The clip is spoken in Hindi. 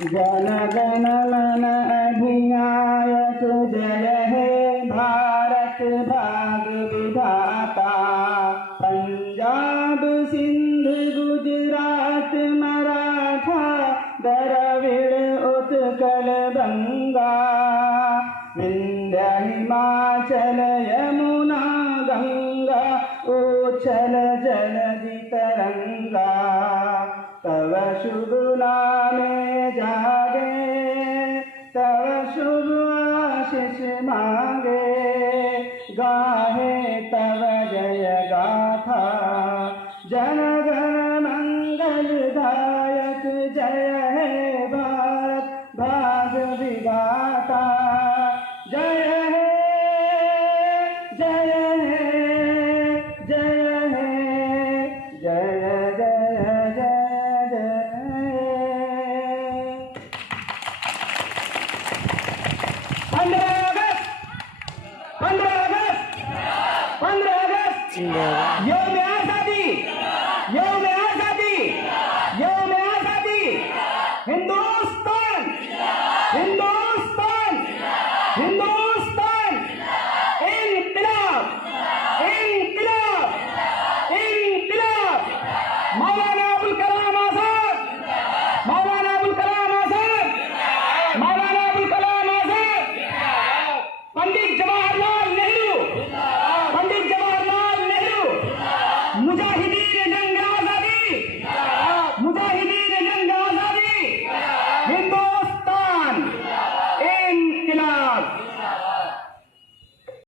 जन गण मन अधिनायक जय हे भारत भाग्य विधाता। पंजाब सिंध गुजरात मराठा द्रविड़ उत्कल बंगा। विंध्य हिमाचल यमुना गंगा उच्छल जलधि तरंगा। तव शुभ नामे जागे तव शुभ आशीष मांगे। गाहे तव जय गाथा जन गण मंगल दायक। जय हे भारत भाग्य विधाता। जय हे जय हे जय हे जय जय जय जय। 15 अगस्त 15 अगस्त 15 अगस्त यौम आज़ादी यौम